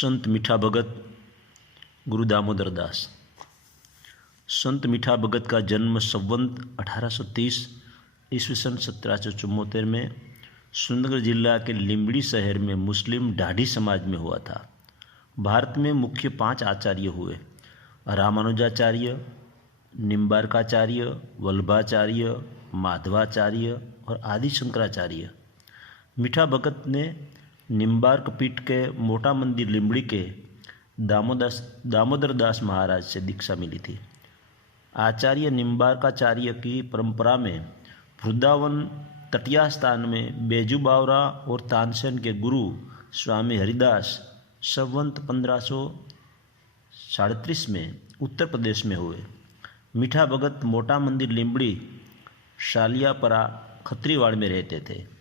संत मीठा भगत गुरु दामोदर दास। संत मीठा भगत का जन्म संवत 1830 ईस्वी सन 1774 में सुंदरगढ़ जिला के लिंबड़ी शहर में मुस्लिम ढाडी समाज में हुआ था। भारत में मुख्य 5 आचार्य हुए: रामानुजाचार्य, निम्बार्काचार्य, वल्लभाचार्य, माधवाचार्य और आदि शंकराचार्य। मीठा भगत ने निम्बार्क पीठ के मोटा मंदिर लिंबड़ी के दामोदर दास महाराज से दीक्षा मिली थी। आचार्य निम्बार्काचार्य की परंपरा में वृंदावन तटिया स्थान में बेजू बावरा और तानसेन के गुरु स्वामी हरिदास संवत 1537 में उत्तर प्रदेश में हुए। मीठा भगत मोटा मंदिर लिंबड़ी शालियापरा खत्रीवाड़ में रहते थे।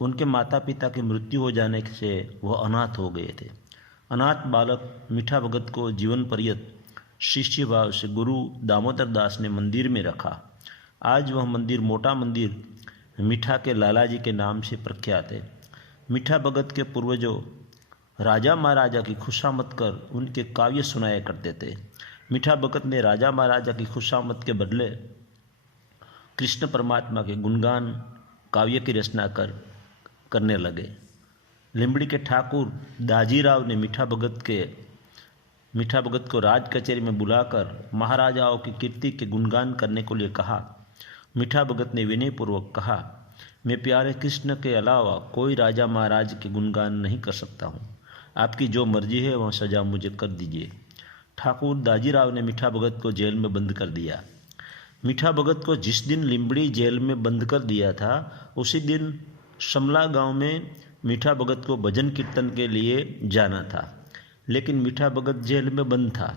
उनके माता पिता की मृत्यु हो जाने से वह अनाथ हो गए थे। अनाथ बालक मीठा भगत को जीवन पर्यंत शिष्य भाव से गुरु दामोदर दास ने मंदिर में रखा। आज वह मंदिर मोटा मंदिर मीठा के लाला जी के नाम से प्रख्यात है। मीठा भगत के पूर्वजों राजा महाराजा की खुशामद कर उनके काव्य सुनाया करते थे। मीठा भगत ने राजा महाराजा की खुशामद के बदले कृष्ण परमात्मा के गुणगान काव्य की रचना करने लगे। लिंबड़ी के ठाकुर दाजीराव ने मीठा भगत को राज कचहरी में बुलाकर महाराजाओं की कीर्ति के गुणगान करने को लिए कहा। मीठा भगत ने विनयपूर्वक कहा, मैं प्यारे कृष्ण के अलावा कोई राजा महाराज के गुणगान नहीं कर सकता हूँ। आपकी जो मर्जी है वह सजा मुझे कर दीजिए। ठाकुर दाजीराव ने मीठा भगत को जेल में बंद कर दिया। मीठा भगत को जिस दिन लिंबड़ी जेल में बंद कर दिया था उसी दिन समला गांव में मीठा भगत को भजन कीर्तन के लिए जाना था, लेकिन मीठा भगत जेल में बंद था।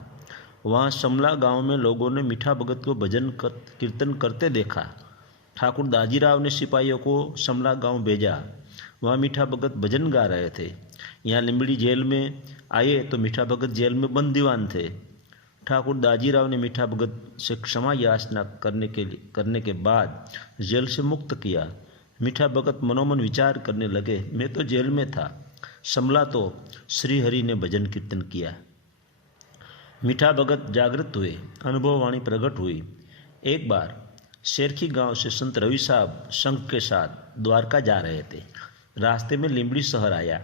वहाँ समला गांव में लोगों ने मीठा भगत को भजन कीर्तन करते देखा। ठाकुर दाजीराव ने सिपाहियों को समला गांव भेजा। वहाँ मीठा भगत भजन गा रहे थे। यहाँ लिंबड़ी जेल में आए तो मीठा भगत जेल में बंद दीवान थे। ठाकुर दाजीराव ने मीठा भगत से क्षमा याचना करने के बाद जेल से मुक्त किया। मीठा भगत मनोमन विचार करने लगे, मैं तो जेल में था, समला तो श्री हरि ने भजन कीर्तन किया। मीठा भगत जागृत हुए, अनुभववाणी प्रकट हुई। एक बार शेरखी गांव से संत रवि साहब संघ के साथ द्वारका जा रहे थे। रास्ते में लिंबड़ी शहर आया।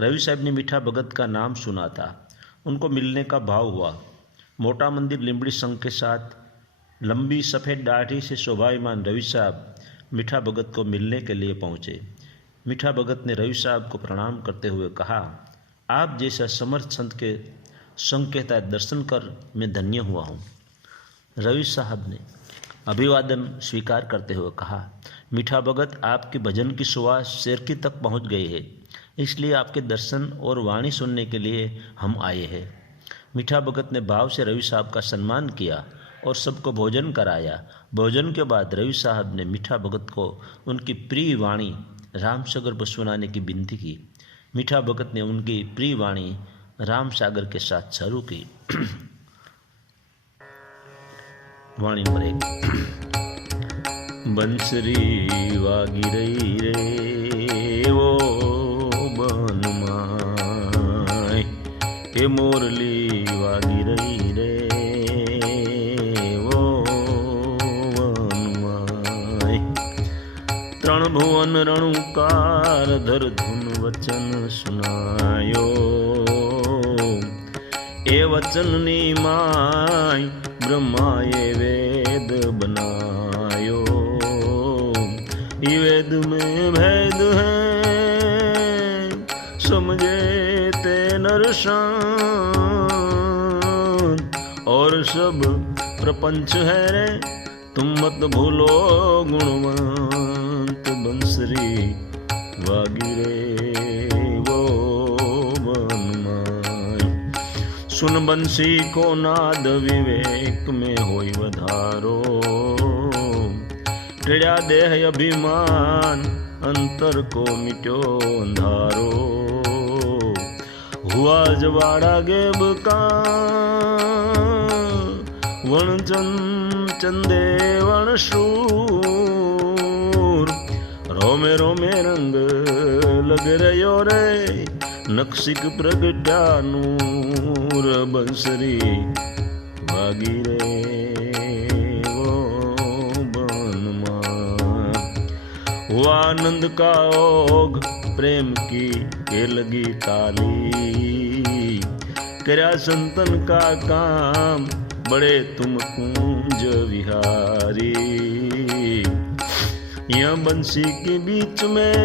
रवि साहब ने मीठा भगत का नाम सुना था। उनको मिलने का भाव हुआ। मोटा मंदिर लिंबड़ी संघ के साथ लंबी सफ़ेद दाढ़ी से शोभायमान रवि साहब मीठा भगत को मिलने के लिए पहुँचे। मीठा भगत ने रवि साहब को प्रणाम करते हुए कहा, आप जैसा समर्थ संत के संग के तहत दर्शन कर मैं धन्य हुआ हूँ। रवि साहब ने अभिवादन स्वीकार करते हुए कहा, मीठा भगत, आपके भजन की सुवास शेरखी तक पहुँच गई है, इसलिए आपके दर्शन और वाणी सुनने के लिए हम आए हैं। मीठा भगत ने भाव से रवि साहब का सम्मान किया और सबको भोजन कराया। भोजन के बाद रवि साहब ने मीठा भगत को उनकी प्रिय वाणी राम सागर पर सुनाने की विनती की। मीठा भगत ने उनकी प्रिय वाणी राम सागर के साथ शुरू की। वाणी नंबर 1। बंसरी वागी रही रे वो बनमाय, के मोरली वागी रही रे वो बनमाय। त्रण भुवन रणुकार धर धुन वचन सुनायो, ए वचननी माय ब्रह्माए वेद बनायो। ई वेद में भेद है समझे ते नर शांत, और सब प्रपंच है रे तुम मत भूलो गुणवंत। बंसरी वागी रे वो बनमाय, सुन बंसी को नाद विवेक में होई वधारो। टेढ़ा देह अभिमान अंतर को मिट्यो अंधारो। हुआ जवाड़ा गेब का वण चंदे वण शूर। रोमे रोमे रंग लग रयो रे નક્ષિક પ્રગટ્યા નૂર બંસરી વાગી રે वो बनमा वो आनंद का ओघ प्रेम की के लगी ताली कर्या संतन का काम बड़े तुम कुंज विहारी यहाँ बंसी के बीच में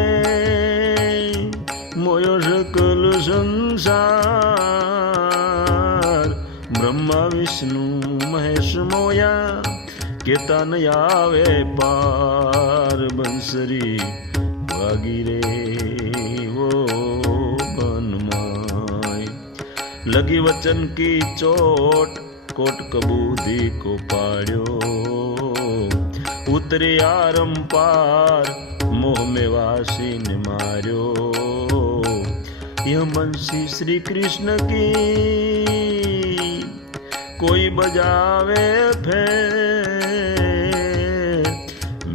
मोयो सकल संसार ब्रह्मा विष्णु महेश मोया केता न आवे पार बंसरी वागी रे वो बनमाय लगी वचन की चोट कोट कबूदी को पाड़्यो उतरे आरम पार मोह में वासी ने मार्यो यह बंसी श्री कृष्ण की कोई बजावे फेर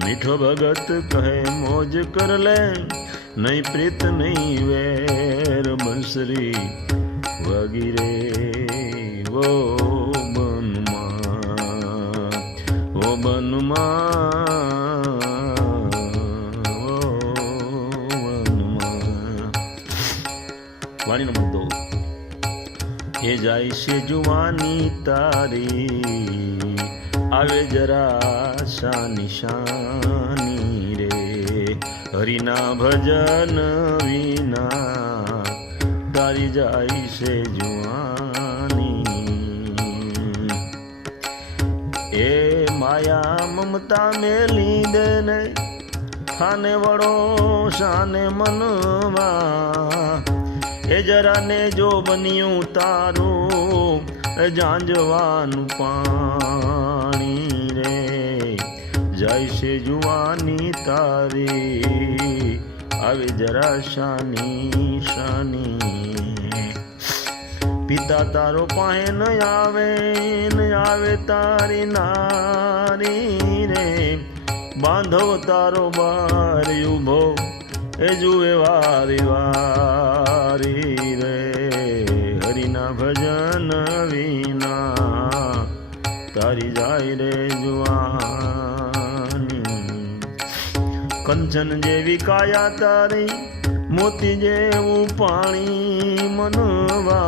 मीठो भगत कहे मौज कर ले नहीं प्रीत नहीं वैर बंसरी वागी रे वो बनुमा वो बनुमा वो बनुमा। वाणी नंबर 2 ये जाय से जुवानी तारी आवे जरा शानी शानी रे हरिना भजन विना तारी जाय से जुवानी ए माया ममता मेली देने खाने वड़ो शाने मनवा ए जरा ने जो बनियूं तारो जांजवानु पानी रे जाय से जुवानी तारी आवे जरा शानी शानी पिता तारो पाए न आवे तारी नारी रे बांधव तारो बार उभो ए जुए वारी वारी रे हरिना भजन विना तारी जाय रे जुवानी कंचन जेवी काया तारी मोती जेवू पाणी मनवा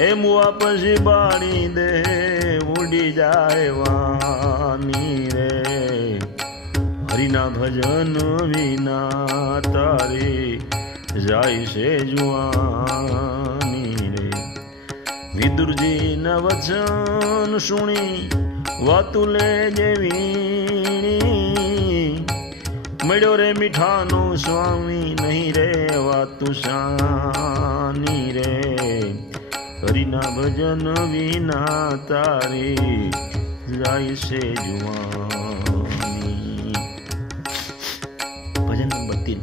ए मुआ पछी बाणी दे उड़ी जाय वानी रे हरिना भजन विना तारे जाय से जुआनी रे विदुर जी न वचन सुनी वातुले जेवीणी मळ्यो रे मीठानो स्वामी नहीं रे वातु शानी रे हरिना भजन विना तारे जाय से जुआनी। भजन नंबर 3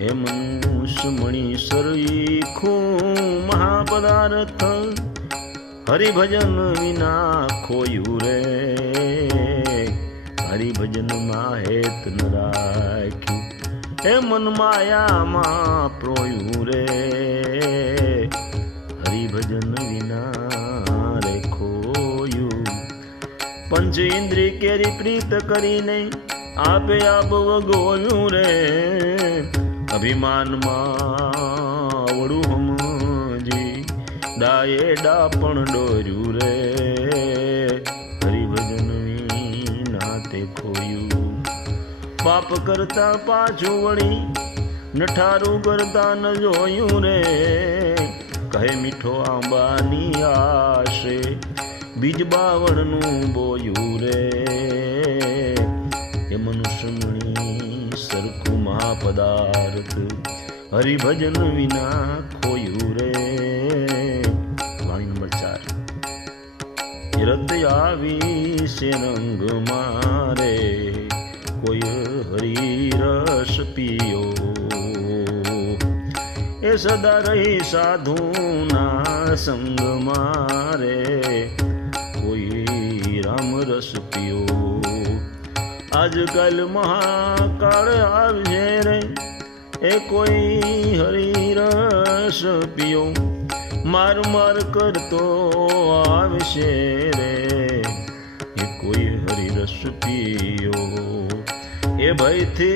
हे मनुष्य मणि सरीखो महापदार्थ हरि भजन विना खोयू रे हरि भजन माहेत न राख्यू हे मन माया मा प्रोयू रे हरि भजन विना रे खोयू पंच इंद्रिय केरी प्रीत करीने आपे आप वगोयू रे अभिमान वड़ू हमजी डाये डापण डोर्यू रे हरि भजन विना ते खोयू पाप करता पाछू वड़ी नठारू करता न जोयू रे कहे मीठो आंबानी आशे बीज बावणनु बोयू रे ये मनुष्य मणि सरखू महापदार्थ हरि भजन विना खोयू रे। वाणी नंबर 4 रत आवी से रंग मारे कोई हरि रस पियो ए सदा रही साधु ना संग मारे कोई राम रस पियो आजकल महाकाल आवजे रे ए कोई हरि रस पियो, मार मार करतो आवशे रे, ए कोई हरि रस पियो। ए भय थी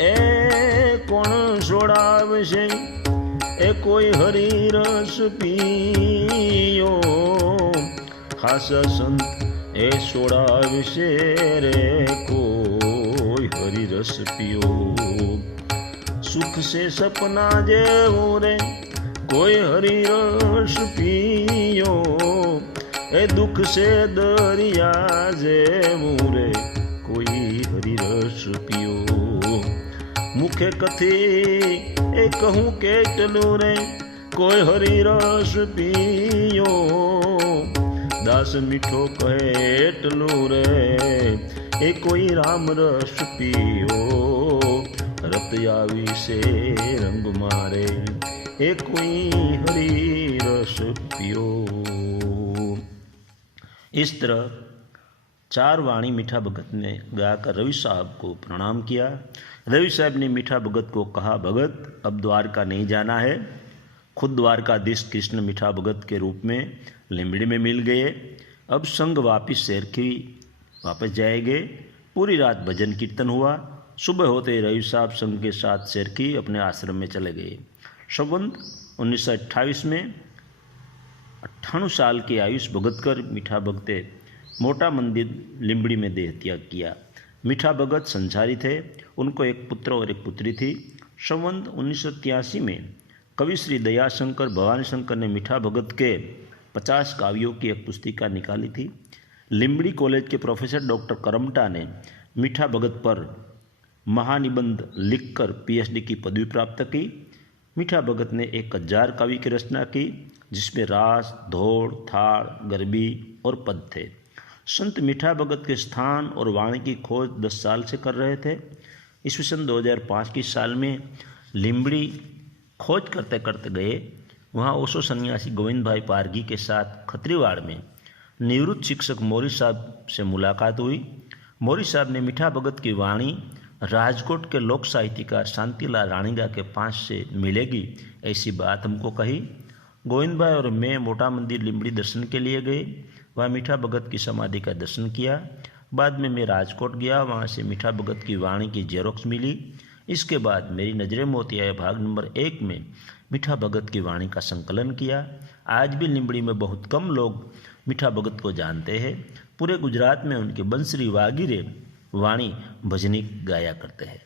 ए कोण सोडावशे, ए कोई हरि रस पियो, खास संत ए सोडावशे रे, कोई हरि रस पियो। सुख से सपना जेवू रे, कोई हरि रस पियो, ए दुख से दरिया जेवू रे, कोई हरि रस पियो। मुखे कथी ए कहूँ केटलू रे, कोई हरि रस पियो, दास मीठो कहे एटलू रे, ए कोई राम रस पियो, रत आवी से रंग मारे, ए कोई हरि रस पियो। इस तरह 4 वाणी मीठा भगत ने गाकर रवि साहब को प्रणाम किया। रवि साहब ने मीठा भगत को कहा, भगत अब द्वारका नहीं जाना है, खुद द्वारकाधीश कृष्ण मीठा भगत के रूप में लिम्बड़ी में मिल गए। अब संग वापिस शहर की वापस जाएंगे। पूरी रात भजन कीर्तन हुआ। सुबह होते रवि साहब संग के साथ शहर की अपने आश्रम में चले गए। संवत 1928 में 98 साल की आयुष भगत कर मीठा भगते मोटा मंदिर लिम्बड़ी में देह त्याग किया। मीठा भगत संसारी थे, उनको एक पुत्र और एक पुत्री थी। संवत 1983 में कवि श्री दयाशंकर भवानी शंकर ने मीठा भगत के 50 काव्यों की एक पुस्तिका निकाली थी। लिम्बड़ी कॉलेज के प्रोफेसर डॉक्टर करमटा ने मीठा भगत पर महानिबंध लिखकर पीएचडी की पदवी प्राप्त की। मीठा भगत ने 1000 काव्य की रचना की, जिसमें रास, धोड़, थाड़, गरबी और पद थे। संत मीठा भगत के स्थान और वाणी की खोज 10 साल से कर रहे थे। ईस्वी सन 2005 की साल में लिम्बड़ी खोज करते करते गए। वहाँ ओशो सन्यासी गोविंद भाई पारगी के साथ खत्रीवाड़ में निवृत्त शिक्षक मौरी साहब से मुलाकात हुई। मौरी साहब ने मीठा भगत की वाणी राजकोट के लोक साहित्यकार शांतिलाल राणीगा के पास से मिलेगी, ऐसी बात हमको कही। गोविंद भाई और मैं मोटा मंदिर लिम्बड़ी दर्शन के लिए गए। वहाँ मीठा भगत की समाधि का दर्शन किया। बाद में मैं राजकोट गया, वहाँ से मीठा भगत की वाणी की जेरोक्स मिली। इसके बाद मेरी नजरें मोती आए भाग नंबर 1 में मीठा भगत की वाणी का संकलन किया। आज भी लिम्बड़ी में बहुत कम लोग मीठा भगत को जानते हैं। पूरे गुजरात में उनके बंसरी वागीरे वाणी भजनी गाया करते हैं।